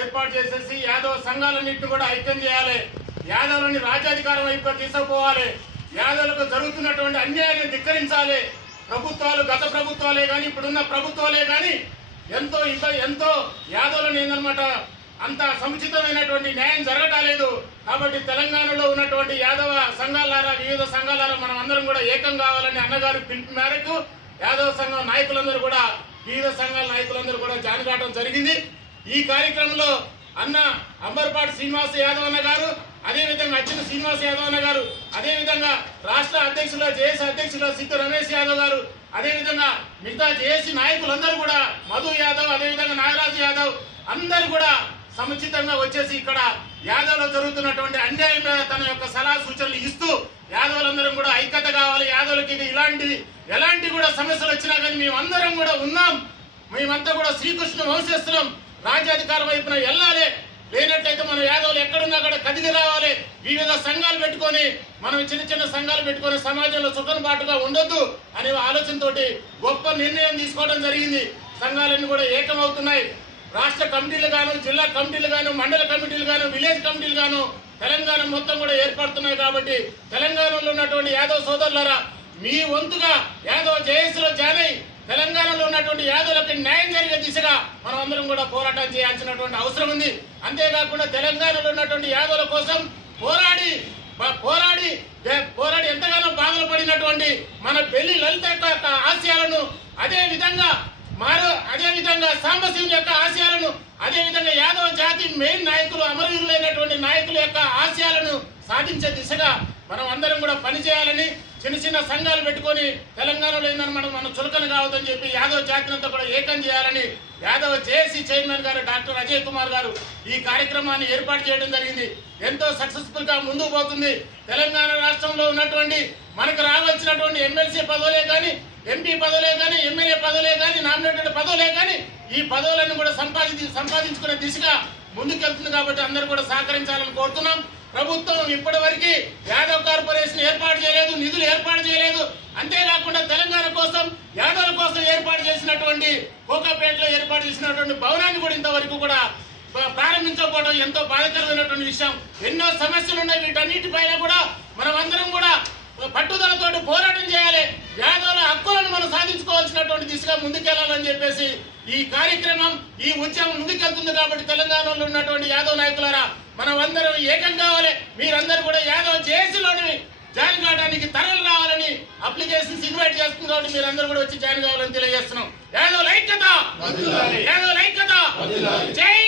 ఏర్పాటు చేసేసి యాదవ సంఘాలన్నింటిని కూడా ఐక్యం చేయాలి. యాదవులని రాజ్యాధికారం వైపు తీసుకుపోవాలి. యాదవులకు జరుగుతున్నటువంటి అన్యాయాన్ని ధిక్కరించాలి. ప్రభుత్వాలు గత ప్రభుత్వాలే కానీ ఇప్పుడున్న ప్రభుత్వాలే కానీ ఎంతో ఇంత ఎంతో యాదవులను ఏందనమాట అంత సముచితమైనటువంటి న్యాయం జరగటాలేదు కాబట్టి తెలంగాణలో ఉన్నటువంటి యాదవ సంఘాలారా వివిధ సంఘాలారా మనం అందరం కూడా ఏకం కావాలని అన్నగారు పిలుపు మేరకు యాదవ సంఘం నాయకులందరూ కూడా వివిధ సంఘాల నాయకులందరూ కూడా జాన్ కావడం జరిగింది. ఈ కార్యక్రమంలో అన్న అంబర్పాటి శ్రీనివాస యాదవ్ అన్న గారు అదేవిధంగా అచ్చిన శ్రీనివాస యాదవ్ అన్న గారు అదేవిధంగా రాష్ట్ర అధ్యక్షుల జేఏసీ అధ్యక్షుల సిద్ధు రమేష్ యాదవ్ గారు అదేవిధంగా మిగతా జేఏసీ నాయకులందరూ కూడా మధు యాదవ్ అదేవిధంగా నాగరాజు యాదవ్ అందరూ కూడా సముచితంగా వచ్చేసి ఇక్కడ యాదవ్లో జరుగుతున్నటువంటి అన్యాయం మీద తన యొక్క సలహా సూచనలు ఇస్తూ యాదవులందరం కూడా ఐక్యత కావాలి యాదవులకి ఇది ఇలాంటి ఎలాంటి కూడా సమస్యలు వచ్చినా కానీ మేమందరం కూడా ఉన్నాం. మేమంతా కూడా శ్రీకృష్ణ వంశస్థులం. రాజ్యాధికారం వైపున వెళ్ళాలి. లేనట్లయితే మన యాదవులు ఎక్కడున్నా అక్కడ కదిలి రావాలి. వివిధ సంఘాలు పెట్టుకొని మనం చిన్న చిన్న సంఘాలు పెట్టుకొని సమాజంలో చుట్టనబాటుగా ఉండొద్దు అనే ఆలోచనతోటి గొప్ప నిర్ణయం తీసుకోవడం జరిగింది. సంఘాలన్నీ కూడా ఏకమవుతున్నాయి. రాష్ట్ర కమిటీలు గాను జిల్లా కమిటీలు గాను మండల కమిటీలు గాను విలేజ్ కమిటీలు గాను తెలంగాణ మొత్తం కూడా ఏర్పడుతున్నాయి కాబట్టి తెలంగాణలో ఉన్నటువంటి యాదవ్ సోదరులారా మీ వంతుగా యాదవ్ జేఏసీలో జాయిన్ అయి తెలంగాణలో ఉన్నటువంటి యాదవులకు న్యాయం జరిగే దిశగా మనం అందరం కూడా పోరాటం చేయాల్సినటువంటి అవసరం ఉంది. అంతేకాకుండా తెలంగాణలో ఉన్నటువంటి యాదవుల కోసం పోరాడి పోరాడి పోరాడి ఎంతగానో బాధలు పడినటువంటి మన పెళ్ళి లలిత యొక్క ఆశయాలను అదే విధంగా మారు అదే విధంగా సాంబశివుని యొక్క ఆశయాలను అదే విధంగా యాదవ జాతి మెయిన్ నాయకులు అమరవీరులైనటువంటి నాయకుల యొక్క ఆశయాలను సాధించే దిశగా మనం అందరం కూడా పనిచేయాలని చిన్న చిన్న సంఘాలు పెట్టుకొని తెలంగాణలో ఏందని మనం మనం చులకన కావద్దని చెప్పి యాదవ్ జాతినంతా కూడా ఏకం చేయాలని Yadav JAC chairman garu doctor Ajay Kumar garu ఈ కార్యక్రమాన్ని ఏర్పాటు చేయడం జరిగింది. ఎంతో సక్సెస్ఫుల్గా ముందుకు పోతుంది. తెలంగాణ రాష్ట్రంలో ఉన్నటువంటి మనకు రావాల్సినటువంటి ఎమ్మెల్సీ పదవులే కానీ ఎంపీ పదవులే కానీ ఎమ్మెల్యే పదవులే కానీ నామినేటెడ్ పదవులే కానీ ఈ పదవులను కూడా సంపాదించి సంపాదించుకునే దిశగా ముందుకెళ్తుంది కాబట్టి అందరూ కూడా సహకరించాలని కోరుతున్నాం. ప్రభుత్వం ఇప్పటివరకు యాదవ్ కార్పొరేషన్ ఏర్పాటు చేయలేదు నిధులు ఏర్పాటు చేయలేదు అంతేకాకుండా తెలంగాణ కోసం యాదవుల కోసం ఏర్పాటు చేసినటువంటి కోకాపేటలో ఏర్పాటు చేసినటువంటి భవనాన్ని కూడా ఇంతవరకు కూడా ప్రారంభించకపోవడం ఎంతో బాధకరమైనటువంటి విషయం. ఎన్నో సమస్యలు ఉన్నాయి వీటన్నిటిపైన కూడా మనం అందరం కూడా పట్టుదలతోటి పోరాటం చేయాలి. యాదవుల హక్కులను మనం సాధించుకోవాల్సినటువంటి దిశగా ముందుకెళ్ళాలని చెప్పేసి ఈ కార్యక్రమం ఈ ఉద్యమం ముందుకెళ్తుంది కాబట్టి తెలంగాణలో ఉన్నటువంటి యాదవ్ నాయకులారా మనం అందరం ఏకం కావాలి. మీరందరూ కూడా యాదవ్ చేసి మీరందరూ కూడా వచ్చి జాయిన్ కావాలని తెలియజేస్తున్నాం. యాదవ్ ఐక్యత యాదవ్ ఐక్యత జై యాదవ్